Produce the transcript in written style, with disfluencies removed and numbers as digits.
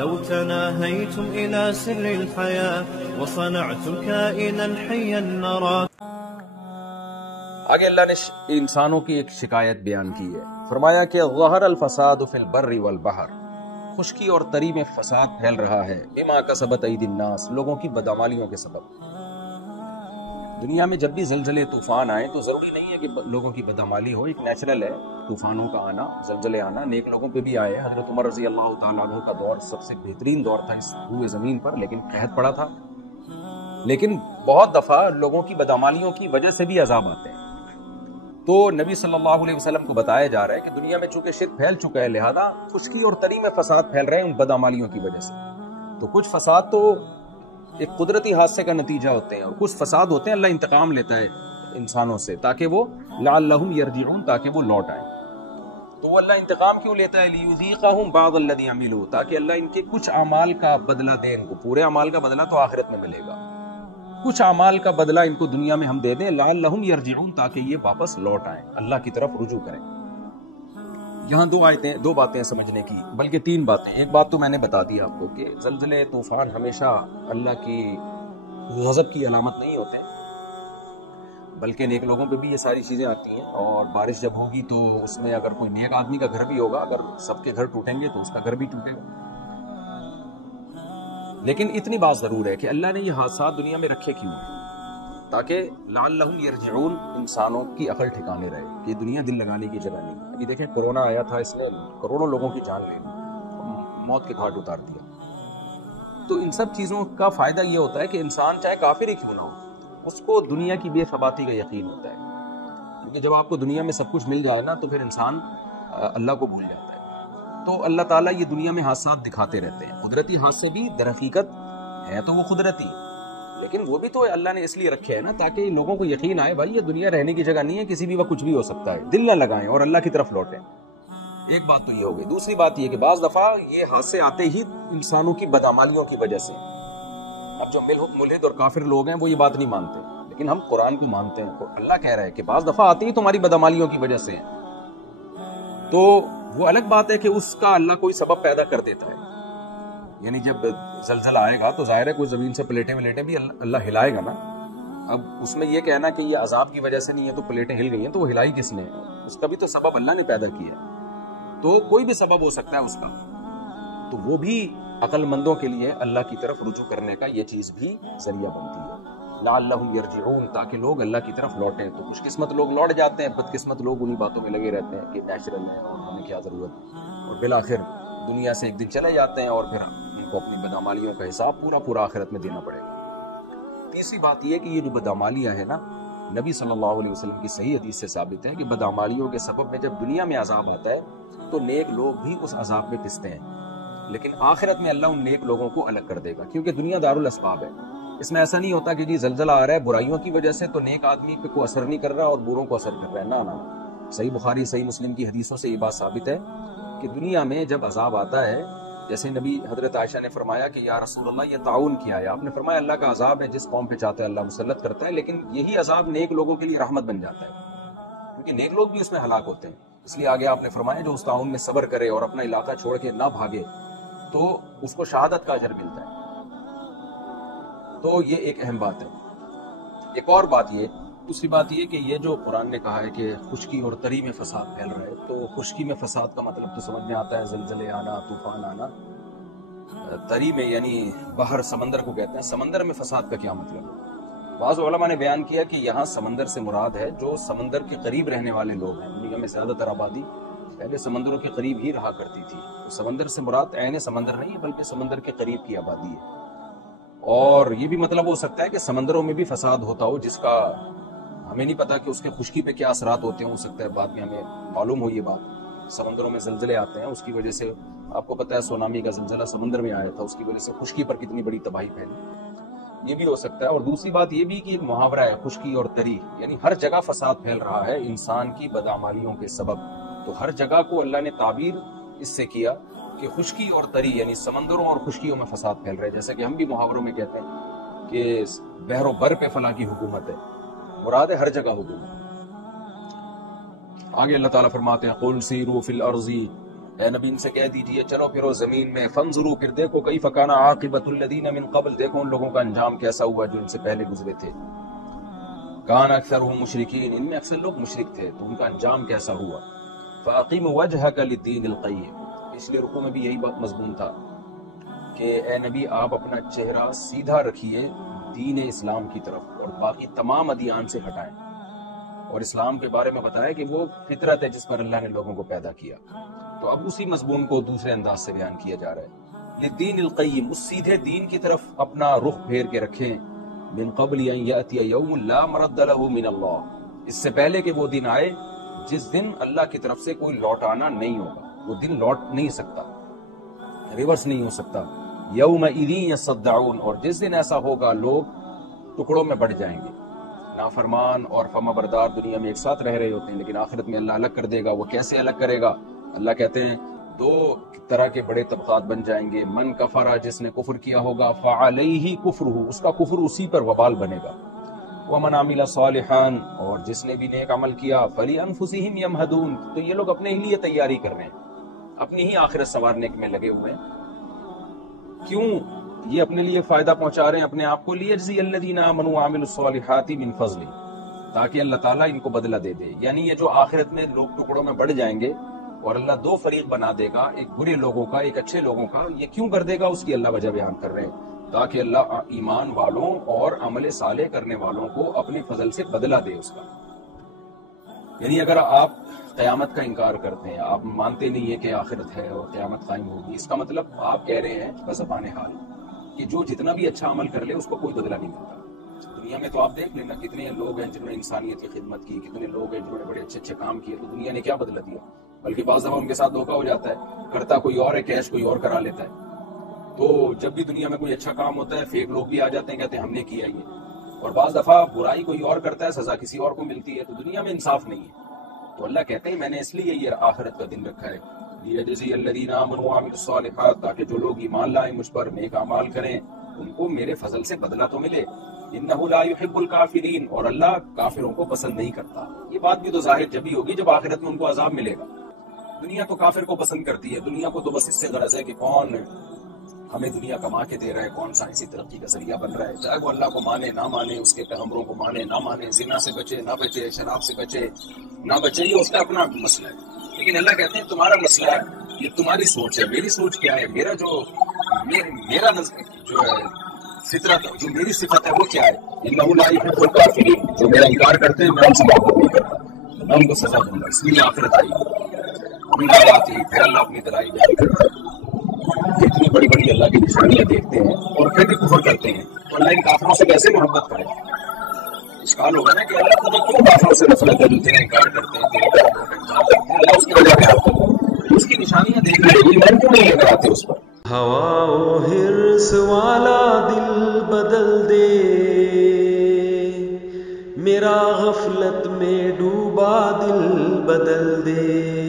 لو تناهيتم إلى سر الحياة وصنعتم كائنا حيا نرى. آگے اللہ نے انسانوں کی ایک شکایت بیان کی ہے. فرمایا کہ ظہر الفساد فی البر والبحر، خشکی اور تری میں فساد پھیل رہا ہے بما کسبت ایدی الناس، لوگوں کی بدعمالیوں کے سبب. دنیا میں جب بھی زلزلے طوفان آئیں تو ضروری نہیں ہے کہ لوگوں کی بدعمالی ہو، ایک نیچرل ہے طوفانوں کا آنا، زلزلے آنا. نیک لوگوں پہ بھی آئے. حضرت عمر رضی اللہ تعالیٰ عنہ کا دور سب سے بہترین دور تھا اس روئے زمین پر، لیکن قحط پڑا تھا. لیکن بہت دفعہ لوگوں کی بدعمالیوں کی وجہ سے بھی عذاب آتے ہیں. تو نبی صلی اللہ علیہ وسلم کو بتایا جا رہا ہے کہ دنیا میں چونکہ شرک پھیل چکا ہے، لہذا خشکی اور تری میں فساد پھیل رہے ہیں ان بدعمالیوں کی وجہ سے. تو کچھ فساد تو ایک قدرتی حادثے کا نتیجہ ہوتے ہیں، اور کچھ فساد ہوتے ہیں اللہ انتقام لیتا ہے انسانوں سے تاکہ وہ لعلہم یرجعون، تاکہ وہ لوٹ آئیں. تو وہ اللہ انتقام کیوں لیتا ہے؟ لیذیقہم بعض الذی عملوا، تاکہ اللہ ان کے کچھ اعمال کا بدلہ دے ان کو. پورے اعمال کا بدلہ تو آخرت میں ملے گا، کچھ اعمال کا بدلہ ان کو دنیا میں ہم دے دیں. لعلہم یرجعون، تاکہ یہ واپس لوٹ آئیں، اللہ کی طرف رجوع کریں. یہاں دو باتیں سمجھنے کی، بلکہ تین باتیں. ایک بات تو میں نے بتا دی آپ کو کہ زلزلے طوفان ہمیشہ اللہ کی غضب کی علامت نہیں ہوتے، بلکہ نیک لوگوں پہ بھی یہ ساری چیزیں آتی ہیں. اور بارش جب ہوگی تو اس میں اگر کوئی نیک آدمی کا گھر بھی ہوگا، اگر سب کے گھر ٹوٹیں گے تو اس کا گھر بھی ٹوٹے گا. لیکن اتنی بات ضرور ہے کہ اللہ نے یہ حادثات دنیا میں رکھے کیوں ہیں؟ تاکہ لعلہم یرجعون، انسانوں کی عقل ٹھکانے رہے کہ دنیا دل لگانے کی جگہ نہیں. ابھی دیکھیں کورونا آیا تھا، اس نے کروڑوں لوگوں کی جان لے لی، موت کے گھاٹ اتار دیا. تو ان سب چیزوں کا فائدہ یہ ہوتا ہے کہ انسان چاہے کافر ہی کیوں نہ ہو، اس کو دنیا کی بے ثباتی کا یقین ہوتا ہے. کیونکہ جب آپ کو دنیا میں سب کچھ مل جائے نا تو پھر انسان اللہ کو بھول جاتا ہے. تو اللہ تعالیٰ یہ دنیا میں حادثات دکھاتے رہتے ہیں. قدرتی حادثے بھی در حقیقت ہے تو وہ قدرتی، لیکن وہ بھی تو اللہ نے اس لیے رکھے ہیں نا تاکہ لوگوں کو یقین آئے بھائی یہ دنیا رہنے کی جگہ نہیں ہے، کسی بھی وقت کچھ بھی ہو سکتا ہے. دل نہ لگائیں اور اللہ کی طرف لوٹیں. ایک بات تو یہ ہو گئی. دوسری بات یہ کہ بعض دفعہ یہ حادثے آتے ہی انسانوں کی بدعمالیوں کی وجہ سے. اب جو ملحد اور کافر لوگ ہیں وہ یہ بات نہیں مانتے، لیکن ہم قرآن کو مانتے ہیں. اللہ کہہ رہا ہے کہ بعض دفعہ آتی ہی تمہاری بدعمالیوں کی وجہ سے. تو وہ الگ بات ہے کہ اس کا اللہ کوئی سبب پیدا کر دیتا ہے. یعنی جب زلزلہ آئے گا تو ظاہر ہے کوئی زمین سے پلیٹیں بھی اللہ ہلائے گا نا. اب اس میں یہ کہنا کہ یہ عذاب کی وجہ سے نہیں ہے تو پلیٹیں ہل گئی ہیں، تو وہ ہلائی کس نے؟ اس کا بھی تو سبب اللہ نے پیدا کیا ہے. تو کوئی بھی سبب ہو سکتا ہے اس کا، تو وہ بھی عقل مندوں کے لیے اللہ کی طرف رجوع کرنے کا یہ چیز بھی ذریعہ بنتی ہے. لعلہم یرجعون، تاکہ لوگ اللہ کی طرف لوٹیں. تو خوش قسمت لوگ لوٹ جاتے ہیں، بد قسمت لوگ انہی باتوں میں لگے رہتے ہیں کہ نیچرل ہے اور ہمیں کیا ضرورت، اور بالآخر دنیا سے ایک دن چلے جاتے ہیں اور پھر ان کو اپنی بدعمالیوں کا حساب پورا آخرت میں دینا پڑے گا. تیسری بات یہ کہ یہ جو بدعمالیاں ہیں نا، نبی صلی اللہ علیہ وسلم کی صحیح حدیث سے ثابت ہے کہ بدعمالیوں کے سبب میں جب دنیا میں عذاب آتا ہے تو نیک لوگ بھی اس عذاب میں پستے ہیں، لیکن آخرت میں اللہ ان نیک لوگوں کو الگ کر دے گا. کیونکہ دنیا دارالاسباب ہے. اس میں ایسا نہیں ہوتا کہ جی زلزلہ آ رہا ہے برائیوں کی وجہ سے تو نیک آدمی پہ کوئی اثر نہیں کر رہا اور بروں کو اثر کر رہا ہے. نہ، صحیح بخاری صحیح مسلم کی حدیثوں سے یہ بات ثابت ہے کہ دنیا میں جب عذاب آتا ہے، جیسے نبی حضرت عائشہ نے فرمایا کہ یا رسول اللہ یہ تعاون کیا ہے. آپ نے فرمایا اللہ کا عذاب ہے، جس قوم پہ چاہتا ہے اللہ مسلط کرتا ہے، لیکن یہی عذاب نیک لوگوں کے لیے رحمت بن جاتا ہے، کیونکہ نیک لوگ بھی اس میں ہلاک ہوتے ہیں. اس لیے آگے آپ نے فرمایا جو اس تعاون میں صبر کرے اور اپنا علاقہ چھوڑ کے نہ بھاگے تو اس کو شہادت کا اجر ملتا ہے. تو یہ ایک اہم بات ہے. ایک اور بات یہ، دوسری بات یہ کہ یہ جو قرآن نے کہا ہے کہ خشکی اور تری میں فساد پھیل رہا ہے، تو خشکی میں فساد کا مطلب تو سمجھ میں آتا ہے زلزلے آنا، طوفان آنا. تری میں یعنی بحر سمندر کو کہتے ہیں. سمندر میں فساد کا کیا مطلب ہے؟ بعض علماء نے بیان کیا کہ یہاں سمندر سے مراد ہے جو سمندر کے قریب رہنے والے لوگ ہیں. دنیا میں زیادہ تر آبادی پہلے سمندروں کے قریب ہی رہا کرتی تھی. تو سمندر سے مراد عین سمندر نہیں ہے بلکہ سمندر کے قریب کی آبادی ہے. اور یہ بھی مطلب ہو سکتا ہے کہ سمندروں میں بھی فساد ہوتا ہو جس کا ہمیں نہیں پتا کہ اس کے خشکی پہ کیا اثرات ہوتے ہیں. ہو سکتا ہے بعد میں ہمیں معلوم ہو یہ بات. سمندروں میں زلزلے آتے ہیں، اس کی وجہ سے آپ کو پتا ہے سونامی کا زلزلہ سمندر میں آیا تھا، اس کی وجہ سے خشکی پر کتنی بڑی تباہی پھیلی. یہ بھی ہو سکتا ہے. اور دوسری بات یہ بھی کہ ایک محاورہ ہے خشکی اور تری، یعنی ہر جگہ فساد پھیل رہا ہے انسان کی بدعمالیوں کے سبب. تو ہر جگہ کو اللہ نے تعبیر اس سے کیا کہ خشکی اور تری یعنی سمندروں اور خشکیوں میں فساد پھیل رہا ہے. جیسے کہ ہم بھی محاوروں میں کہتے ہیں کہ بحر و بر پہ فلاں کی حکومت ہے، مراد ہے ہر جگہ حکومت. آگے اللہ تعالیٰ فرماتے ہیں قُلْ سِیرُوا فِی الْأَرْضِ، اے نبی ان سے کہہ دیجئے چلو پھرو زمین میں، فانظروا پھر دیکھو کیف کان عاقبۃ الذین من قبل، دیکھو ان لوگوں کا انجام کیسا ہوا جو ان سے پہلے گزرے تھے. کان اکثرهم مشرکین، ان میں اکثر لوگ مشرک تھے تو ان کا انجام کیسا ہوا. فاقیم وجہک للدین القیم، پچھلے رکوع میں بھی یہی بات مضمون تھا کہ اے نبی آپ اپنا چہرہ سیدھا رکھیے دین اسلام کی طرف اور باقی تمام ادیان سے ہٹائیں، اور اسلام کے بارے میں بتایا کہ وہ فطرت ہے جس پر اللہ نے لوگوں کو پیدا کیا. تو اب اسی مضمون کو دوسرے انداز سے بیان کیا جا رہا ہے. للدین القیم، اس سیدھے دین کی طرف اپنا رخ پھیر کے رکھیں. من قبل ان یاتی یوم لا مرد له من اللہ، اس سے پہلے کہ وہ دن آئے جس دن اللہ کی طرف سے کوئی لوٹانا نہیں ہوگا، وہ دن لوٹ نہیں سکتا، ریورس نہیں ہو سکتا. یومئذ یصدعون، اور جس دن ایسا ہوگا لوگ ٹکڑوں میں بٹ جائیں گے. نافرمان اور فرما بردار دنیا میں ایک ساتھ رہ رہے ہوتے ہیں، لیکن آخرت میں اللہ الگ کر دے گا. وہ کیسے الگ کرے گا؟ اللہ کہتے ہیں دو طرح کے بڑے طبقات بن جائیں گے. من کفر، جس نے کفر کیا ہوگا، فعلیہ کفرہ، اس کا کفر اسی پر وبال بنے گا. ومن عمل صالحا، اور جس نے بھی نیک عمل کیا، فلانفسہم یمہدون، تو یہ لوگ اپنے ہی لیے تیاری کر رہے ہیں، اپنی ہی آخرت سنوارنے میں لگے ہوئے ہیں. کیوں یہ اپنے لیے فائدہ پہنچا رہے ہیں اپنے آپ کو؟ لیجزی الذین آمنوا وعملوا الصالحات من فضل، تاکہ اللہ تعالیٰ ان کو بدلہ دے دے. یعنی یہ جو آخرت میں لوگ ٹکڑوں میں بڑھ جائیں گے اور اللہ دو فریق بنا دے گا، ایک برے لوگوں کا ایک اچھے لوگوں کا، یہ کیوں کر دے گا اس کی اللہ وجہ بیان کر رہے ہیں، تاکہ اللہ ایمان والوں اور عمل صالح کرنے والوں کو اپنی فضل سے بدلہ دے اس کا. یعنی اگر آپ قیامت کا انکار کرتے ہیں، آپ مانتے نہیں ہیں کہ آخرت ہے اور قیامت قائم ہوگی، اس کا مطلب آپ کہہ رہے ہیں بزبان حال کہ جو جتنا بھی اچھا عمل کر لے اس کو کوئی بدلہ نہیں ملتا. دنیا میں تو آپ دیکھ لینا کتنے لوگ ہیں جنہوں نے انسانیت کی خدمت کی، کتنے لوگ ہیں جنہوں نے بڑے اچھے کام کیے، تو دنیا نے کیا بدلہ دیا؟ بلکہ بعض دفعہ ان کے ساتھ دھوکہ ہو جاتا ہے، کرتا کوئی اور ہے، کیش کوئی اور کرا لیتا ہے. تو جب بھی دنیا میں کوئی اچھا کام ہوتا ہے فیک لوگ بھی آ جاتے ہیں، کہتے ہیں ہم نے کیا یہ. اور بعض دفعہ برائی کوئی اور کرتا ہے، سزا کسی اور کو ملتی ہے. تو دنیا میں انصاف نہیں ہے. تو اللہ کہتے ہیں میں نے اس لیے یہ آخرت کا دن رکھا ہے، لیجزی الذین آمنوا وعملوا الصالحات، تاکہ جو لوگ ایمان لائیں مجھ پر، نیک اعمال کریں، ان کو میرے فضل سے بدلہ تو ملے. انہ لا يحب الکافرین، اور اللہ کافروں کو پسند نہیں کرتا. یہ بات بھی تو ظاہر جب ہی ہوگی جب آخرت میں ان کو عذاب ملے گا. دنیا تو کافر کو پسند کرتی ہے، دنیا کو تو بس اس سے غرض ہے کہ کون ہمیں دنیا کما کے دے رہا ہے، کون سائنسی ترقی کا ذریعہ بن رہا ہے. چاہے وہ اللہ کو مانے نہ مانے، اس کے پیغمبروں کو مانے نہ مانے، زنا سے بچے نہ بچے، شراب سے بچے نہ بچے، یہ اس کا اپنا مسئلہ ہے. لیکن اللہ کہتے ہیں تمہارا مسئلہ ہے، یہ تمہاری سوچ ہے. میری سوچ کیا ہے؟ میرا جو ہے فطرت، جو میری صفت ہے وہ کیا ہے؟ انہ لا يحب الکافرین، جو میرا انکار کرتے ہیں میں ان سے محبت نہیں کرتا، میں ان کو سزا دوں گا. اس لیے آخرت آئی آتی ہے. پھر اللہ اپنی طرح بیان کرتا ہے. اتنی بڑی بڑی اللہ کی نشانیاں دیکھتے ہیں اور پھر بھی کفر کرتے ہیں، تو اللہ ان کافروں سے کیسے محبت کرے؟ اشکال ہوگا نا کہ اللہ تمہیں کیوں کافروں سے نفرت ہے جو تیرا انکار کرتے ہیں، تیرے پیغمبروں کا انکار کرتے ہیں؟ اللہ اس کی وجہ بیان کرتا ہے. اس کی نشانیاں دیکھ رہے ہیں، ایمان کیوں نہیں لے کر آتے اس پر؟ ہوا و حرص والا دل بدل دے، میرا غفلت میں ڈوبا دل بدل دے.